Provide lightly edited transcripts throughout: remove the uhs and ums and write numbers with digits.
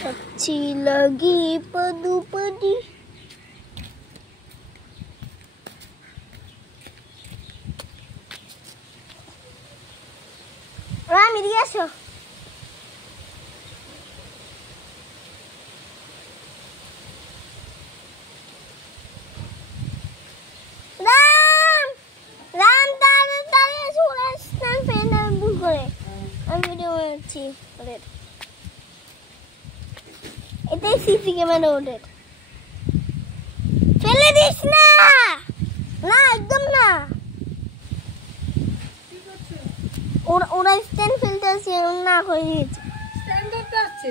अच्छी लगी पदुपदी राम इधर आसो এটাই সিসি ক্যামেরা ওদের ফেলে দিস না না একদম না ওরা স্ট্যান্ড ফেলতে আসছে না করে দিয়েছে স্ট্যান্ড করতে আসছে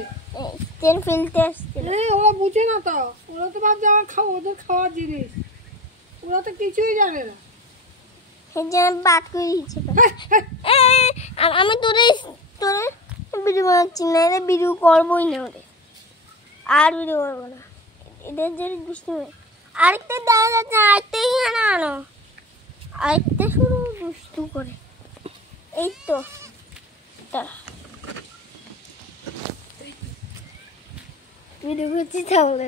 স্ট্যান্ড ফেলতে আসছে ওরা বুঝে না তো ওরা তো ভাবছে আমার ওদের খাওয়ার জিনিস ওরা তো কিছুই জানে না বাদ করে দিচ্ছে আমি তোরে ভিডিও বানাচ্ছি না এদের ভিডিও করবোই না ওদের আর ভিডিও করবো না এদের যদি দুষ্টু আরেকটা দেখা যাচ্ছে আরেকটাই না আনো আরেকটা শুধু দুষ্টু করে এই তো ভিডিও করছি তাহলে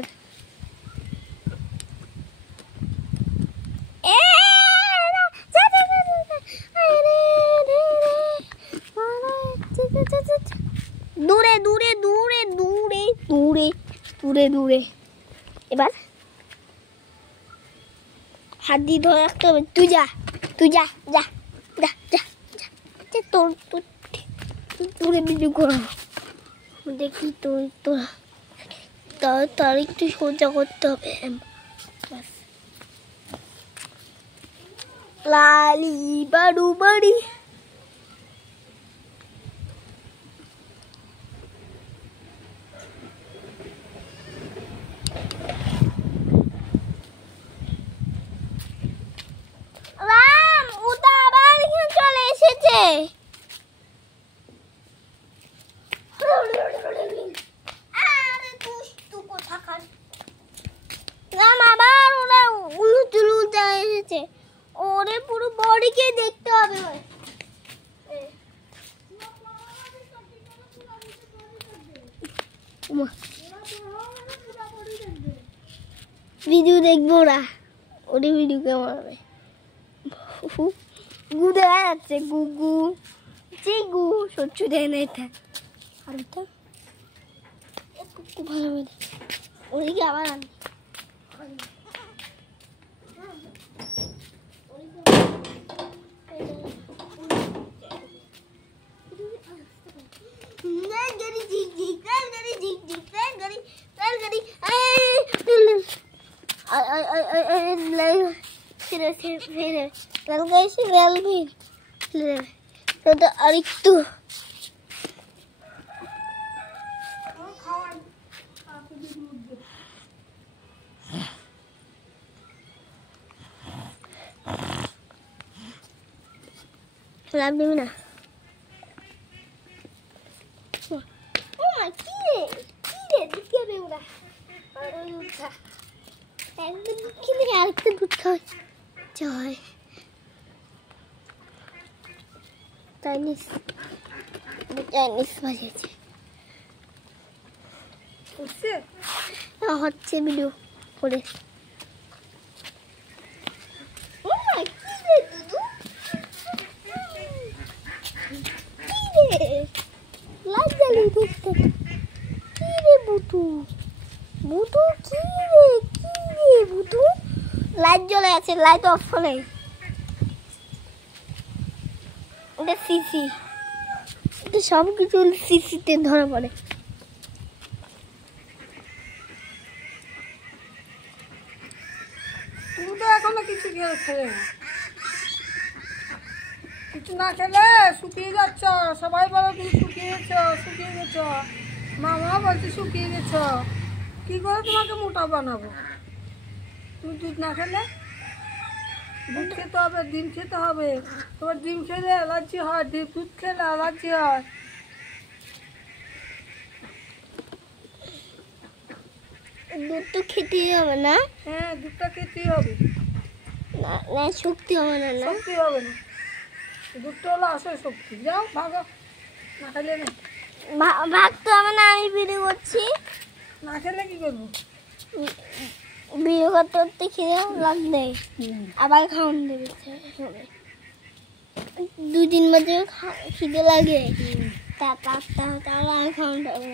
দূরে দূরে দূরে দূরে দূরে দূরে দূরে এবার হাত দিয়ে ধরে রাখতে হবে তুই যা যা যা যা যা তোর তোর দূরে ভিডিও করো দেখি তার একটু সোজা করতে হবে লালি বাড়ু বাড়ি ওরে পুরো বডিকে দেখতে হবে ভিডিও দেখবো ওরা ওদের ভিডিও কেমন হবে গু দেখা যাচ্ছে গুগু চিগু সচ্ছু দেয় না এটা আর ওটা খুব ভালো ওদিকে আবার আন আরেকটু লাভ দেবে না আরেকটা দুধ খাওয়াই জয় চাইনিজ বাজিয়েছে হচ্ছে ভিডিও করে লাইট জ্বলে আছে লাইট অফ করে এটা সিসি এটা সব কিছু সিসিতে ধরা পড়ে তুমি তো এখনো কিছু খেলে কিছু না খেলে শুকিয়ে যাচ্ছ সবাই বলো তুমি শুকিয়ে গেছ মামা বলছে শুকিয়ে গেছ কি করে তোমাকে মোটা বানাবো তুমি দুধ না খেলে দুধ খেতে হবে ডিম খেতে হবে তোমার ডিম খেলে অ্যালার্জি হয় দুধ খেলে অ্যালার্জি হয় দুধ তো খেতেই হবে না হ্যাঁ দুধটা খেতেই হবে না শক্তি হবে না শক্তি হবে না দুধটা হলো আসল শক্তি যাও ভাগো না খেলে না ভাগ তো আমার না, আমি ভিডিও করছি। না খেলে কি করবো? ভিডিও করতে করতে খিদে লাগবে, আবার খাওয়ান দেবে। 2-3 বাজে খিদে লাগে, তাহলে আমি খাওয়ান দেবো।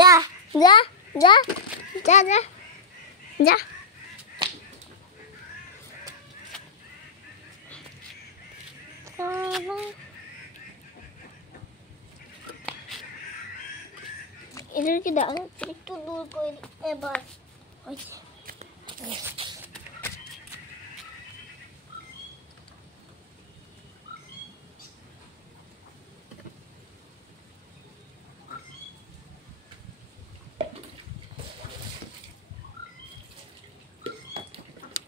যা যা যা যা যা যা। এদেরকে দাও, একটু দূর করে এবার।